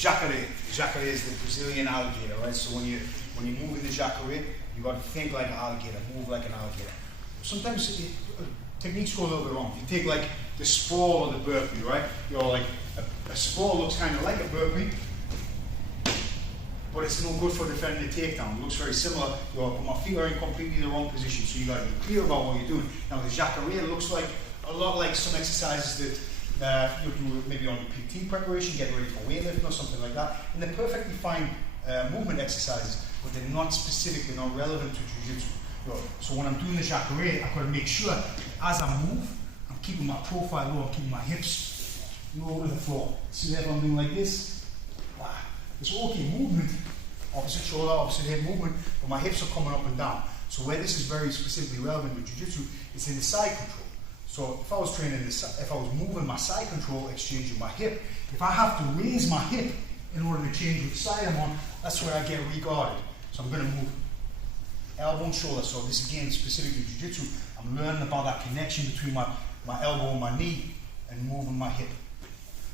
Jacare. Jacare is the Brazilian alligator, right? So when you move in the Jacare, you got to think like an alligator, move like an alligator. Sometimes techniques go a little bit wrong. You take like the sprawl or the burpee, right? You know, like a sprawl looks kind of like a burpee, but it's no good for defending the takedown. It looks very similar. You know, but my feet are in completely the wrong position, so you got to be clear about what you're doing. Now the Jacare looks like a lot like some exercises that you do maybe on your PT preparation, get ready for weightlifting or something like that. And they're perfectly fine movement exercises, but they're not specifically, not relevant to jiu-jitsu. So when I'm doing the Jacare, I've got to make sure as I move, I'm keeping my profile low, I'm keeping my hips low to the floor. See if I'm doing like this? Wow. It's okay movement, opposite shoulder, opposite hip movement, but my hips are coming up and down. So where this is very specifically relevant with jiu-jitsu, it's in the side control. So if I was training this, if I was moving my side control, exchanging my hip, if I have to raise my hip in order to change which side I'm on, that's where I get regarded. So I'm going to move elbow and shoulder. So this again, specifically jiu-jitsu, I'm learning about that connection between my elbow and my knee and moving my hip.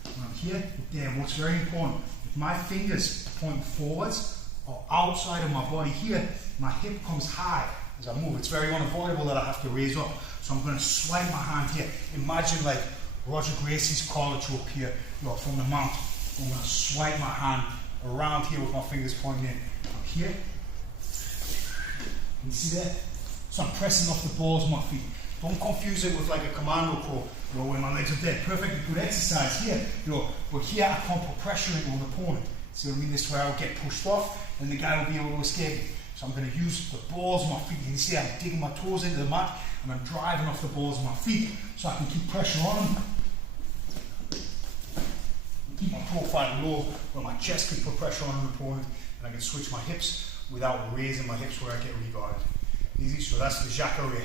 When I'm here, there, what's very important, if my fingers point forwards or outside of my body here, my hip comes high as I move. It's very unavoidable that I have to raise up. So I'm going to swipe my hand here. Imagine like Roger Gracie's collar choke here, you know, from the mount. I'm going to swipe my hand around here with my fingers pointing in. Up here. You see that? So I'm pressing off the balls of my feet. Don't confuse it with like a commando pull, you know, where my legs are dead. Perfectly good exercise here, you know, but here I can't put pressure into an opponent. See what I mean? This way I'll get pushed off and the guy will be able to escape. So I'm going to use the balls of my feet. You can see I'm digging my toes into the mat and I'm driving off the balls of my feet so I can keep pressure on them. Keep my profile low where my chest can put pressure on an opponent and I can switch my hips without raising my hips where I get regarded. Easy, so that's the Jacare.